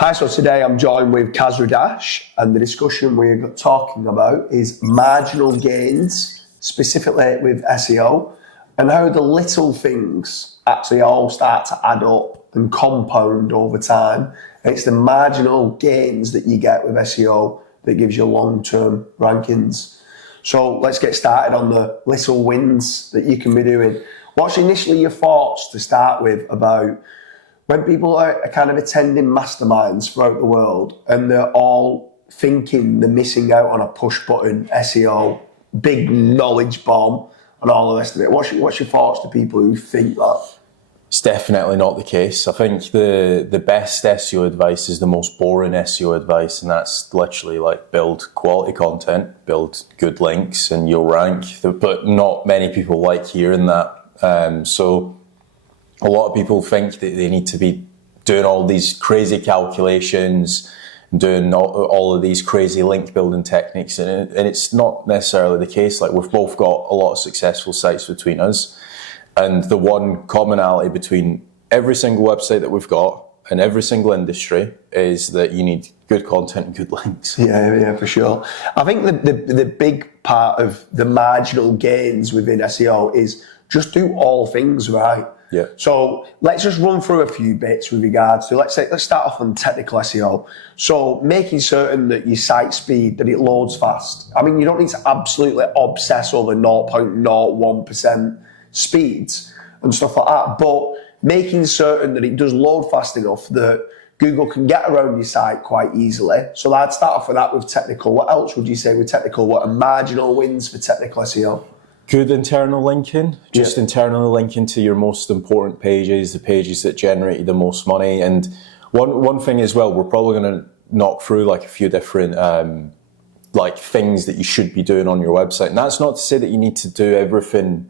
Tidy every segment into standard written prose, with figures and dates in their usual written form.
Hi, so today I'm joined with Kasra Dash, and the discussion we're talking about is marginal gains, specifically with SEO, and how the little things actually all start to add up and compound over time. It's the marginal gains that you get with SEO that gives you long-term rankings. So let's get started on the little wins that you can be doing. What's initially your thoughts to start with about when people are kind of attending masterminds throughout the world and they're all thinking they're missing out on a push button SEO, big knowledge bomb and all the rest of it? What's your thoughts to people who think that? It's definitely not the case. I think the best SEO advice is the most boring SEO advice, and that's literally like build quality content, build good links, and you'll rank. But not many people like hearing that. So a lot of people think that they need to be doing all these crazy calculations, doing all of these crazy link building techniques, and it's not necessarily the case. Like, we've both got a lot of successful sites between us, and the one commonality between every single website that we've got and every single industry is that you need good content and good links. Yeah, for sure. I think the big part of the marginal gains within SEO is just do all things right. Yeah. So let's just run through a few bits with regards to, let's start off on technical SEO. So making certain that your site speed, that it loads fast. I mean, you don't need to absolutely obsess over 0.01% speeds and stuff like that, but making certain that it does load fast enough that Google can get around your site quite easily. So I'd start off with that with technical. What else would you say with technical? What are marginal wins for technical SEO? Good internal linking, just internally linking to your most important pages, the pages that generate you the most money. And one thing as well, we're probably going to knock through like a few different like things that you should be doing on your website. And that's not to say that you need to do everything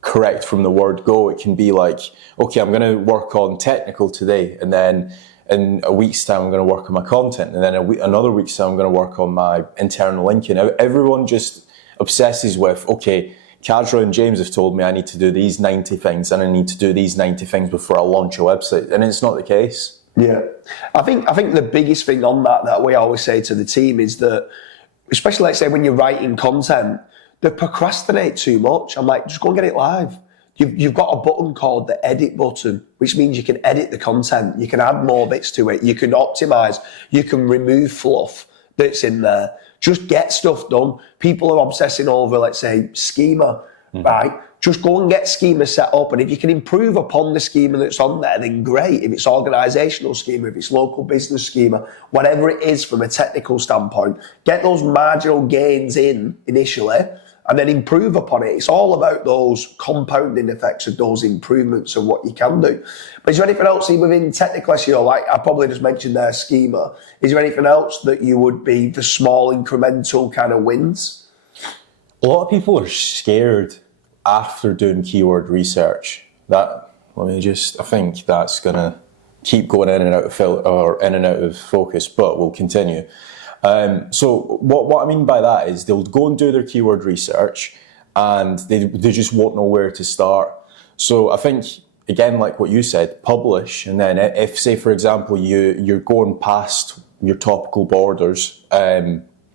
correct from the word go. It can be like, okay, I'm going to work on technical today, and then in a week's time I'm going to work on my content, and then another week's time I'm going to work on my internal linking. Everyone just obsesses with, okay, Kasra and James have told me I need to do these 90 things and I need to do these 90 things before I launch a website, and it's not the case. Yeah, I think the biggest thing on that we always say to the team is that, especially let's say when you're writing content, they procrastinate too much. I'm like, just go and get it live. You've got a button called the edit button, which means you can edit the content, you can add more bits to it, you can optimize, you can remove fluff that's in there. Just get stuff done. People are obsessing over, let's say, schema, right? Just go and get schema set up, and if you can improve upon the schema that's on there, then great. If it's organizational schema, if it's local business schema, whatever it is from a technical standpoint, get those marginal gains in initially, and then improve upon it. It's all about those compounding effects of those improvements of what you can do. But is there anything else within technical SEO, like I probably just mentioned there, schema, is there anything else that you would be the small incremental kind of wins? A lot of people are scared after doing keyword research. I think that's going to keep going in and out of focus, but we'll continue. So what I mean by that is they'll go and do their keyword research and they just won't know where to start. So I think, again, like what you said, publish, and then if, say, for example, you're going past your topical borders,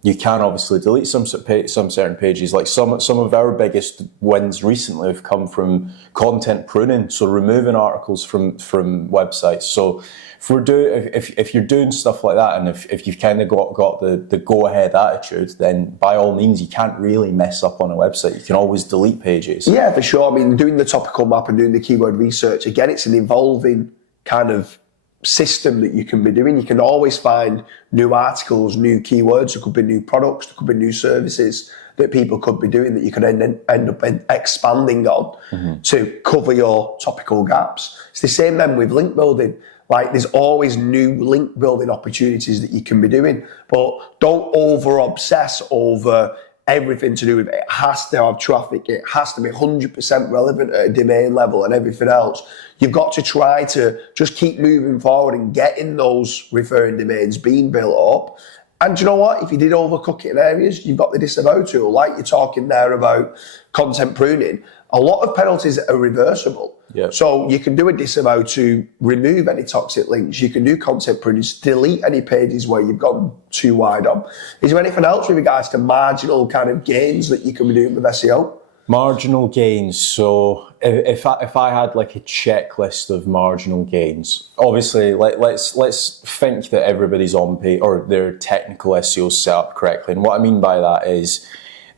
you can obviously delete some certain pages. Like some of our biggest wins recently have come from content pruning, so removing articles from websites. So if you're doing stuff like that, and if you've kind of got the go-ahead attitude, then by all means you can't really mess up on a website. You can always delete pages. Yeah, for sure. I mean, doing the topical map and doing the keyword research, again, it's an evolving kind of system that you can be doing. You can always find new articles, new keywords. There could be new products, there could be new services that people could be doing that you could end up expanding on to cover your topical gaps. It's the same then with link building. Like, there's always new link building opportunities that you can be doing, but don't over obsess over everything to do with it. It has to have traffic. It has to be 100% relevant at a domain level and everything else. You've got to try to just keep moving forward and getting those referring domains being built up. And you know what? If you did overcook it in areas, you've got the disavow tool. Like you're talking there about content pruning, a lot of penalties are reversible. Yep. So you can do a disavow to remove any toxic links. You can do content prudence, delete any pages where you've gone too wide on. Is there anything else with regards to marginal kind of gains that you can be doing with SEO? Marginal gains. So if I had like a checklist of marginal gains, obviously let's think that everybody's on page or their technical SEO set up correctly. And what I mean by that is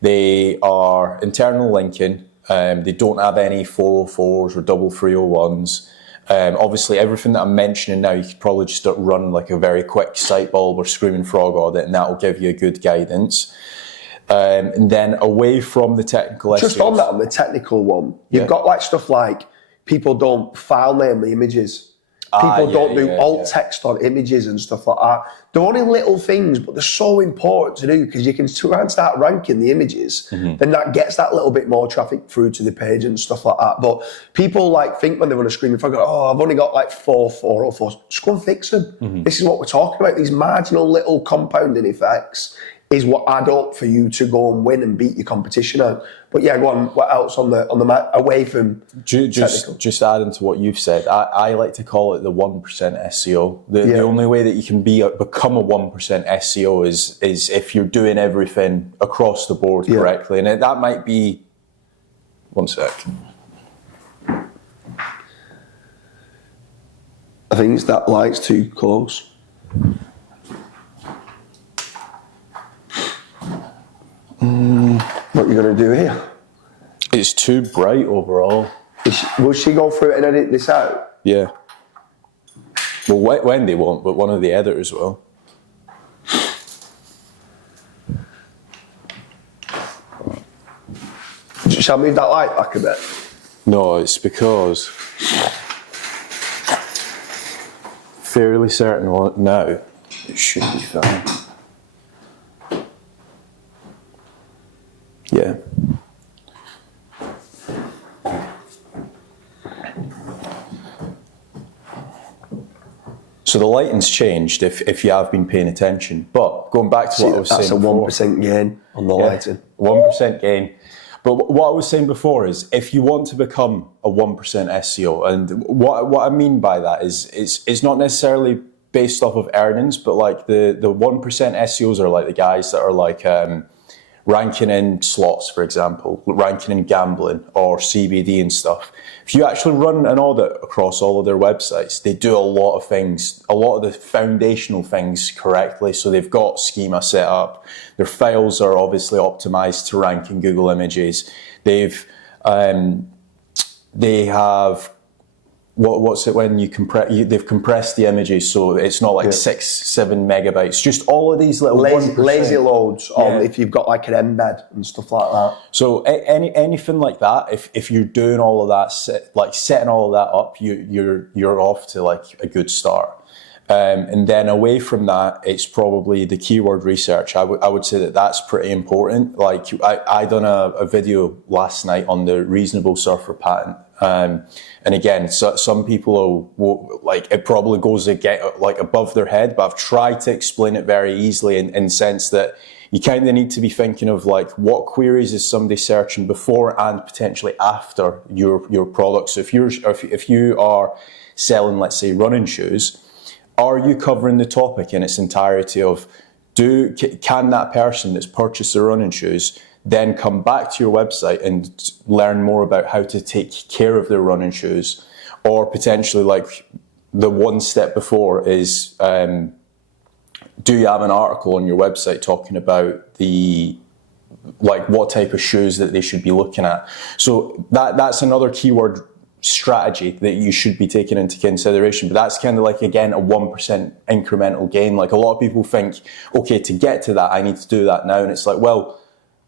they are internal linking. They don't have any 404s or double 301s. Obviously, everything that I'm mentioning now, you could probably just run like a very quick sight bulb or screaming frog audit, and that will give you a good guidance. And then away from the technical Just SEO, on that, on the technical one, you've got like stuff like people don't file name the images. People don't do alt text on images and stuff like that. They're only little things, but they're so important to do because you can try and start ranking the images. Then that gets that little bit more traffic through to the page and stuff like that. But people like think when they run a screen, if I go, oh, I've only got like 404s, just go and fix them. This is what we're talking about. These marginal little compounding effects is what add up for you to go and win and beat your competition on. But yeah, go on. What else on the map away from technical? Just adding to what you've said, I like to call it the 1% SEO. The only way that you can become a 1% SEO is if you're doing everything across the board correctly, and that might be. One sec. I think it's that light's too close. What are you going to do here? It's too bright overall. Will she go through it and edit this out? Yeah. Well, Wendy won't, but one of the editors will. Shall I move that light back a bit? No, it's because fairly certain now it should be fine. Yeah. So the lighting's changed if you have been paying attention. But going back to what I was saying before. That's a 1% gain on the lighting. 1% gain. But what I was saying before is if you want to become a 1% SEO, and what I mean by that is it's not necessarily based off of earnings, but like the 1% SEOs are like the guys that are like ranking in slots, for example, ranking in gambling or CBD and stuff. If you actually run an audit across all of their websites, they do a lot of things, a lot of the foundational things correctly. So they've got schema set up. Their files are obviously optimized to rank in Google Images. They have what's it when you compress? They've compressed the images so it's not like 6-7 megabytes. Just all of these little lazy loads on if you've got like an embed and stuff like that. So anything like that, if you're doing all of that, setting all of that up, you're off to like a good start. And then away from that, it's probably the keyword research. I would say that's pretty important. Like I done a video last night on the reasonable surfer patent. And again, so some people will, like it probably goes like above their head, but I've tried to explain it very easily in the sense that you kind of need to be thinking of like what queries is somebody searching before and potentially after your product. So if you are selling, let's say, running shoes, are you covering the topic in its entirety of can that person that's purchased their running shoes then come back to your website and learn more about how to take care of their running shoes? Or potentially like the one step before is, do you have an article on your website talking about what type of shoes that they should be looking at? So that's another keyword strategy that you should be taking into consideration. But that's kind of like, again, a 1% incremental gain. Like a lot of people think, okay, to get to that, I need to do that now. And it's like, well,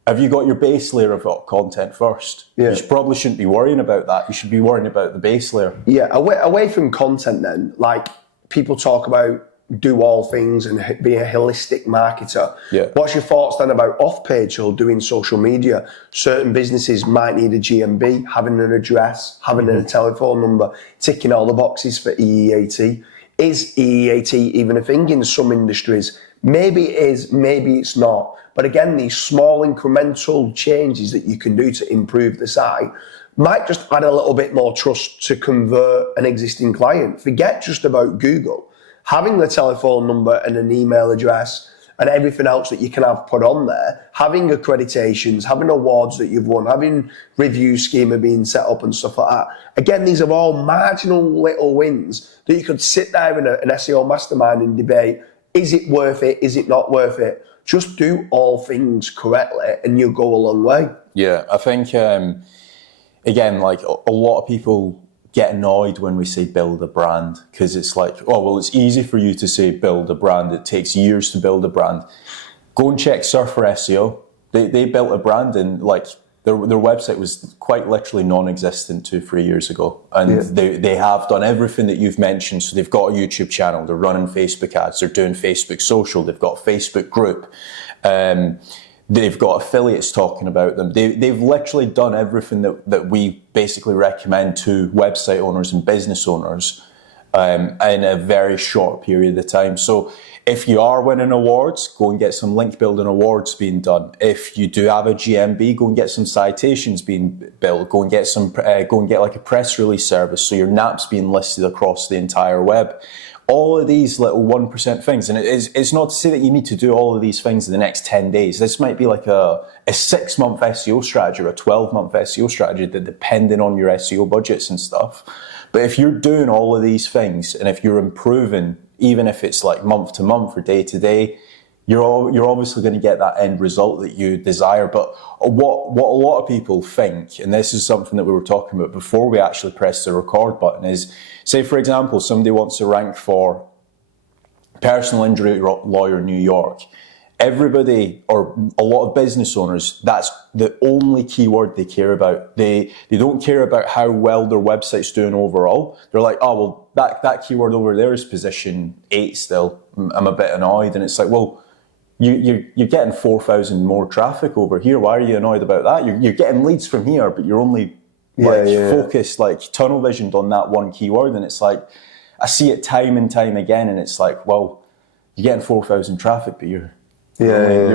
have you got your base layer of content first? Yeah. You probably shouldn't be worrying about that. You should be worrying about the base layer. Yeah, away from content then, like people talk about do all things and be a holistic marketer. Yeah. What's your thoughts then about off-page or doing social media? Certain businesses might need a GMB, having an address, having a telephone number, ticking all the boxes for EEAT. Is EEAT even a thing in some industries? Maybe it is, maybe it's not. But again, these small incremental changes that you can do to improve the site might just add a little bit more trust to convert an existing client. Forget just about Google. Having the telephone number and an email address and everything else that you can have put on there, having accreditations, having awards that you've won, having review schema being set up and stuff like that. Again, these are all marginal little wins that you could sit there in an SEO mastermind and debate, is it worth it, is it not worth it? Just do all things correctly and you'll go a long way. Yeah, I think, again, like a lot of people get annoyed when we say build a brand, because it's like, oh, well, it's easy for you to say build a brand. It takes years to build a brand. Go and check Surfer SEO. They built a brand, and like their website was quite literally non-existent 2-3 years ago. And they have done everything that you've mentioned. So they've got a YouTube channel, they're running Facebook ads, they're doing Facebook social, they've got a Facebook group. They've got affiliates talking about them. They've literally done everything that we basically recommend to website owners and business owners in a very short period of time. So if you are winning awards, go and get some link building awards being done. If you do have a GMB, go and get some citations being built. Go and get like a press release service so your NAP's being listed across the entire web. All of these little 1% things, and it's not to say that you need to do all of these things in the next 10 days. This might be like a 6-month SEO strategy or a 12-month SEO strategy, that depending on your SEO budgets and stuff. But if you're doing all of these things, and if you're improving, even if it's like month to month or day to day, you're obviously going to get that end result that you desire. But what a lot of people think, and this is something that we were talking about before we actually press the record button, is, say, for example, somebody wants to rank for personal injury lawyer New York. Everybody, or a lot of business owners, that's the only keyword they care about. They don't care about how well their website's doing overall. They're like, oh, well, that keyword over there is position 8 still. I'm a bit annoyed. And it's like, well, you're getting 4,000 more traffic over here. Why are you annoyed about that? You're getting leads from here, but you're only focused, like tunnel visioned on that one keyword. And it's like, I see it time and time again, and it's like, well, you're getting 4,000 traffic, but you're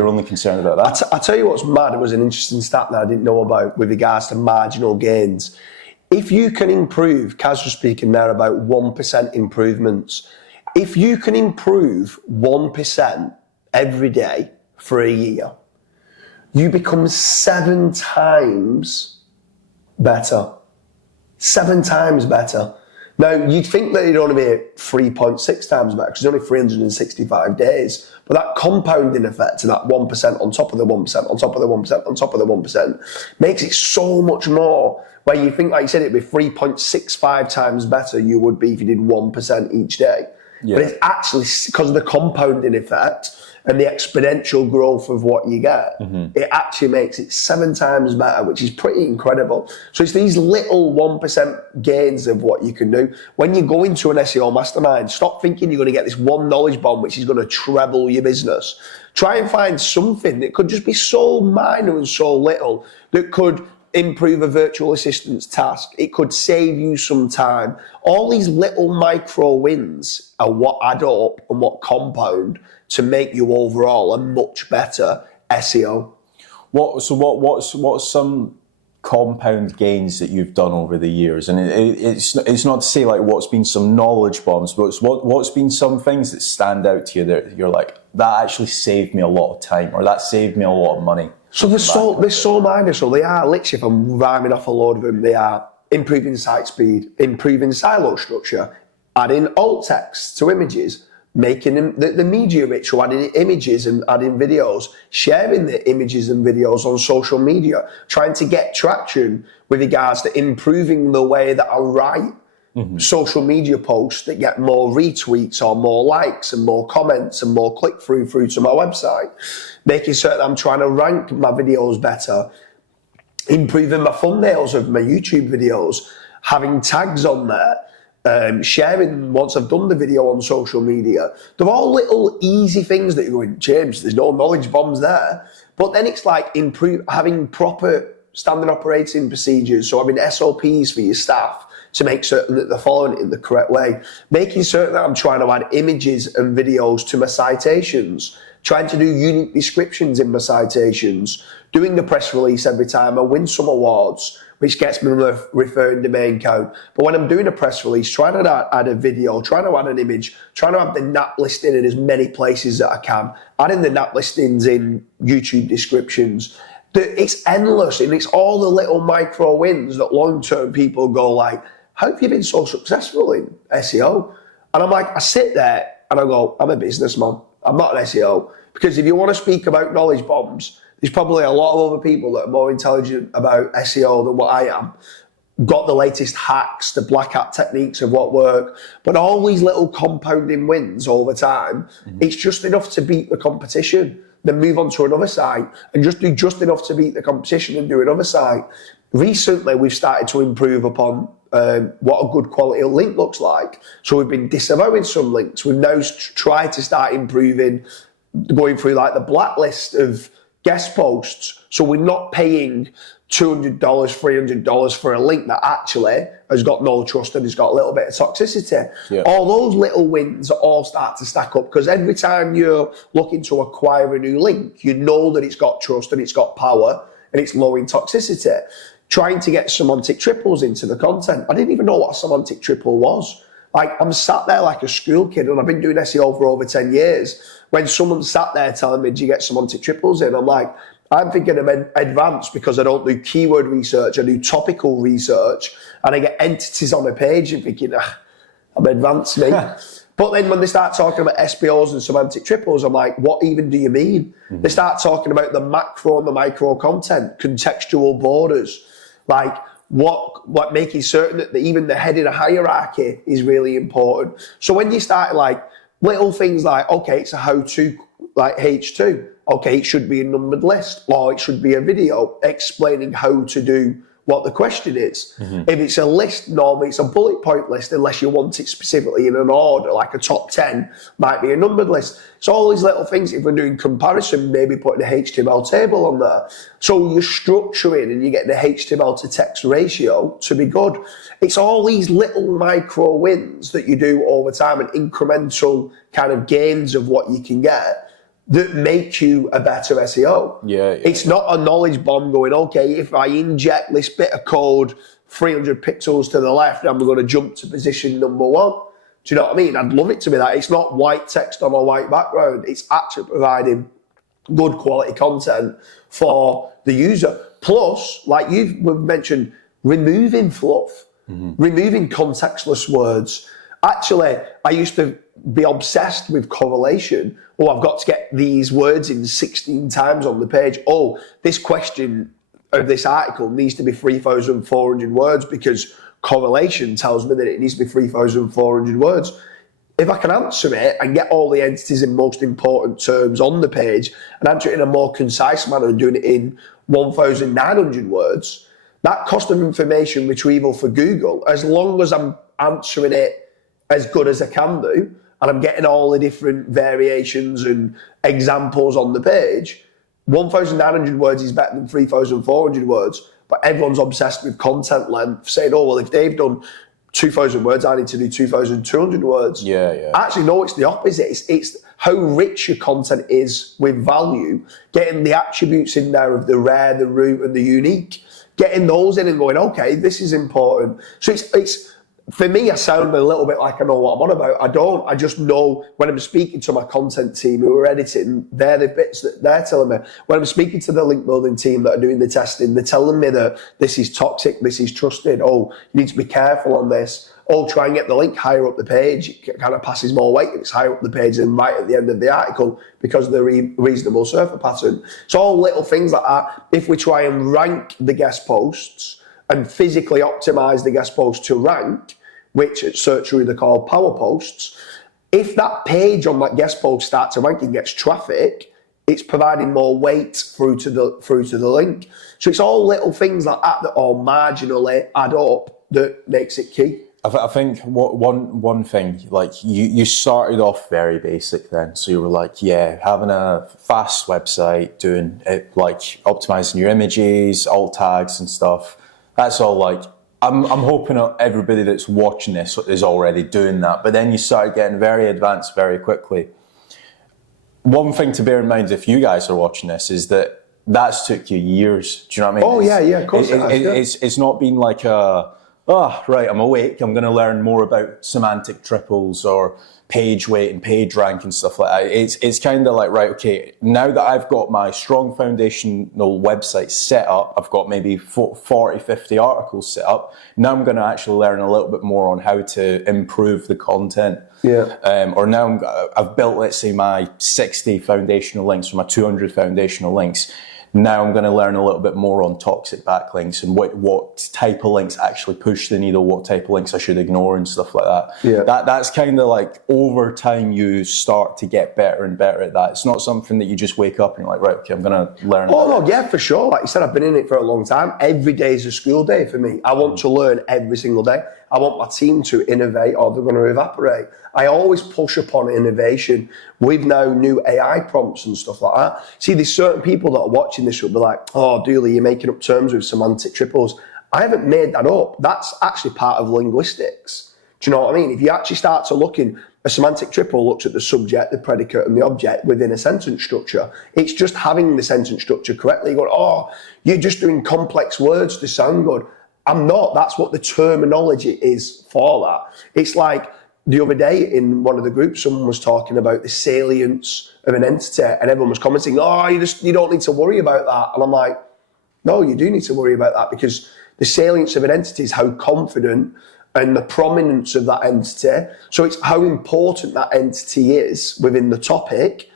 only concerned about that. I tell you what's mad, it was an interesting stat that I didn't know about with regards to marginal gains. If you can improve, Kaz was speaking there about 1% improvements. If you can improve 1% every day for a year, you become 7 times better. 7 times better. Now, you'd think that it'd only be 3.6 times better because it's only 365 days. But that compounding effect and that 1% on top of the 1%, on top of the 1%, on top of the 1% makes it so much more. Where you think, like you said, it'd be 3.65 times better you would be if you did 1% each day. Yeah. But it's actually because of the compounding effect and the exponential growth of what you get, it actually makes it 7 times better, which is pretty incredible. So it's these little 1% gains of what you can do. When you go into an SEO mastermind, stop thinking you're going to get this one knowledge bomb which is going to treble your business. Try and find something that could just be so minor and so little that could improve a virtual assistant's task. It could save you some time. All these little micro wins are what add up and what compound to make you overall a much better SEO. What's some compound gains that you've done over the years? And it's not to say like what's been some knowledge bombs, but what's been some things that stand out to you that you're like, that actually saved me a lot of time, or that saved me a lot of money? So they're so minor. So they are literally, if I'm rhyming off a load of them, they are improving site speed, improving silo structure, adding alt text to images, making them the media rich, so adding images and adding videos, sharing the images and videos on social media, trying to get traction with regards to improving the way that I write social media posts that get more retweets or more likes and more comments and more click through to my website, making certain I'm trying to rank my videos better, improving my thumbnails of my YouTube videos, having tags on there, sharing once I've done the video on social media. They're all little easy things that you're going, James, there's no knowledge bombs there. But then it's like having proper standard operating procedures, so having SOPs for your staff to make certain that they're following it in the correct way, making certain that I'm trying to add images and videos to my citations, trying to do unique descriptions in my citations, doing the press release every time I win some awards, which gets me referring domain count. But when I'm doing a press release, trying to add a video, trying to add an image, trying to have the NAP listing in as many places that I can, adding the NAP listings in YouTube descriptions, it's endless, and it's all the little micro wins that long-term people go like, how have you been so successful in SEO? And I'm like, I sit there and I go, I'm a businessman. I'm not an SEO. Because if you want to speak about knowledge bombs, there's probably a lot of other people that are more intelligent about SEO than what I am. Got the latest hacks, the black hat techniques of what work, but all these little compounding wins over time, it's just enough to beat the competition. Then move on to another site and just do just enough to beat the competition and do another site. Recently, we've started to improve upon what a good quality link looks like. So we've been disavowing some links. We've now tried to start improving, going through like the blacklist of guest posts. So we're not paying $200, $300 for a link that actually has got no trust and has got a little bit of toxicity. Yeah. All those little wins all start to stack up, because every time you're looking to acquire a new link, you know that it's got trust and it's got power and it's low in toxicity. Trying to get semantic triples into the content. I didn't even know what a semantic triple was. Like, I'm sat there like a school kid, and I've been doing SEO for over 10 years. When someone sat there telling me, do you get semantic triples in? I'm like, I'm thinking of advanced because I don't do keyword research, I do topical research, and I get entities on a page and thinking, I'm advanced, me. But then when they start talking about SPOs and semantic triples, I'm like, what even do you mean? They start talking about the macro and the micro content, contextual borders, like what making certain that even the head in a hierarchy is really important. So when you start like little things like, okay, it's a how-to, like H2, okay, it should be a numbered list, or it should be a video explaining how to do what the question is. If it's a list, normally it's a bullet point list, unless you want it specifically in an order, like a top 10 might be a numbered list. So all these little things, if we're doing comparison, maybe putting a HTML table on there. So you're structuring and you're getting a HTML to text ratio to be good. It's all these little micro wins that you do over time and incremental kind of gains of what you can get that make you a better SEO. It's not a knowledge bomb going, okay, if I inject this bit of code 300 pixels to the left, I'm going to jump to position number 1. Do you know what I mean? I'd love it to be that. It's not white text on a white background. It's actually providing good quality content for the user. Plus, like you've mentioned, removing fluff, removing contextless words. Actually, I used to be obsessed with correlation. Oh, I've got to get these words in 16 times on the page. Oh, this question of this article needs to be 3,400 words because correlation tells me that it needs to be 3,400 words. If I can answer it and get all the entities in most important terms on the page and answer it in a more concise manner and doing it in 1,900 words, that cost of information retrieval for Google, as long as I'm answering it as good as I can do, and I'm getting all the different variations and examples on the page, 1,900 words is better than 3,400 words. But everyone's obsessed with content length, saying, oh, well, if they've done 2,000 words, I need to do 2,200 words. Actually, no, it's the opposite. It's how rich your content is with value, getting the attributes in there of the rare, the root, and the unique, getting those in and going, okay, this is important. So it's for me, I sound a little bit like I know what I'm on about. I don't. I just know when I'm speaking to my content team who are editing, they're the bits that they're telling me. When I'm speaking to the link building team that are doing the testing, they're telling me that this is toxic, this is trusted. Oh, you need to be careful on this. Oh, try and get the link higher up the page. It kind of passes more weight if it's higher up the page than right at the end of the article because of the reasonable surfer pattern. It's all little things like that. If we try and rank the guest posts and physically optimize the guest posts to rank, which at Searchery they're called power posts, if that page on that guest post starts to rank and gets traffic, it's providing more weight through to the link. So it's all little things like that all marginally add up that makes it key. I think one thing, like you started off very basic then. So you were like, yeah, having a fast website, doing it, like optimizing your images, alt tags and stuff. That's all like, I'm hoping everybody that's watching this is already doing that. But then you start getting very advanced very quickly. One thing to bear in mind if you guys are watching this is that that's took you years. Do you know what I mean? Oh, yeah, of course it has, It's not been like right, I'm awake, I'm going to learn more about semantic triples or page weight and page rank and stuff like that. It's kind of like, right, okay, now that I've got my strong foundational website set up, I've got maybe 40, 50 articles set up, now I'm going to actually learn a little bit more on how to improve the content. Yeah. Or now I've built, let's say, my 60 foundational links or my 200 foundational links. Now I'm going to learn a little bit more on toxic backlinks and what type of links actually push the needle, what type of links I should ignore and stuff like that. Yeah. That's kind of like over time you start to get better and better at that. It's not something that you just wake up and you're like, right, okay, I'm going to learn. Oh, no, yeah, for sure. Like you said, I've been in it for a long time. Every day is a school day for me. I want to learn every single day. I want my team to innovate or they're going to evaporate. I always push upon innovation with now new AI prompts and stuff like that. See, there's certain people that are watching this will be like, oh, Dooley, you're making up terms with semantic triples. I haven't made that up. That's actually part of linguistics. Do you know what I mean? If you actually start to look in, a semantic triple looks at the subject, the predicate, and the object within a sentence structure. It's just having the sentence structure correctly. You're going, oh, you're just doing complex words to sound good. I'm not. That's what the terminology is for that. It's like the other day in one of the groups, someone was talking about the salience of an entity and everyone was commenting, oh, you don't need to worry about that. And I'm like, no, you do need to worry about that because the salience of an entity is how confident and the prominence of that entity. So it's how important that entity is within the topic.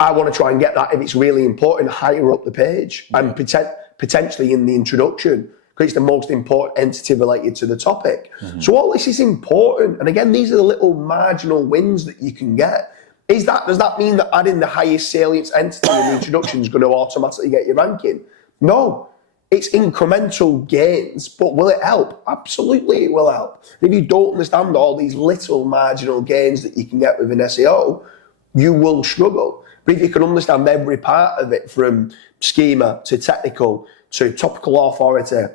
I want to try and get that, if it's really important, higher up the page and potentially in the introduction, because it's the most important entity related to the topic. So all this is important. And again, these are the little marginal wins that you can get. Does that mean that adding the highest salience entity in the introduction is going to automatically get your ranking? No, it's incremental gains, but will it help? Absolutely it will help. If you don't understand all these little marginal gains that you can get within SEO, you will struggle. But if you can understand every part of it, from schema to technical to topical authority,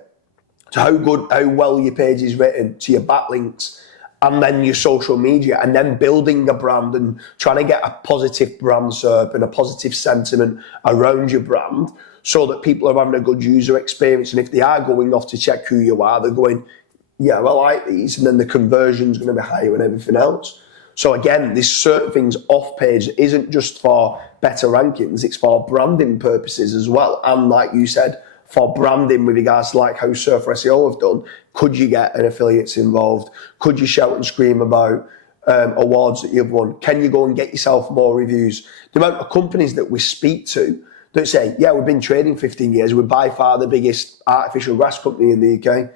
to how well your page is written, to your backlinks, and then your social media, and then building a brand and trying to get a positive brand SERP and a positive sentiment around your brand so that people are having a good user experience. And if they are going off to check who you are, they're going, yeah, well, I like these. And then the conversion's going to be higher and everything else. So again, there's certain things off page that isn't just for better rankings, it's for branding purposes as well. And like you said, for branding with regards to like how Surfer SEO have done, could you get an affiliates involved? Could you shout and scream about awards that you've won? Can you go and get yourself more reviews? The amount of companies that we speak to that say, yeah, we've been trading 15 years, we're by far the biggest artificial grass company in the UK.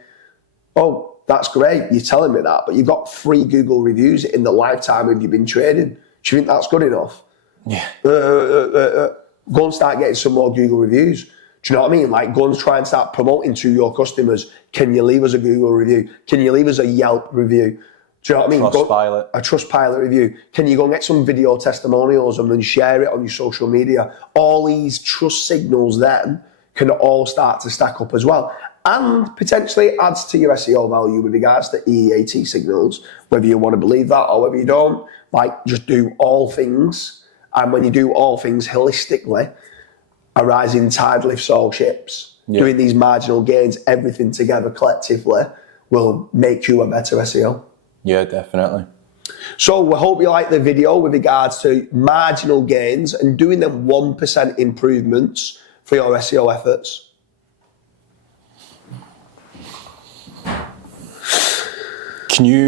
Oh, that's great, you're telling me that, but you've got 3 Google reviews in the lifetime of you've been trading. Do you think that's good enough? Yeah. Go and start getting some more Google reviews. Do you know what I mean? Like, go and try and start promoting to your customers. Can you leave us a Google review? Can you leave us a Yelp review? Do you know what I mean? Trustpilot. A Trustpilot review. Can you go and get some video testimonials and then share it on your social media? All these trust signals then can all start to stack up as well. And potentially adds to your SEO value with regards to EEAT signals, whether you want to believe that or whether you don't. Like, just do all things. And when you do all things holistically, a rising tide lifts all ships. Yeah. Doing these marginal gains, everything together collectively, will make you a better SEO. Yeah, definitely. So we hope you like the video with regards to marginal gains and doing them 1% improvements for your SEO efforts. Can you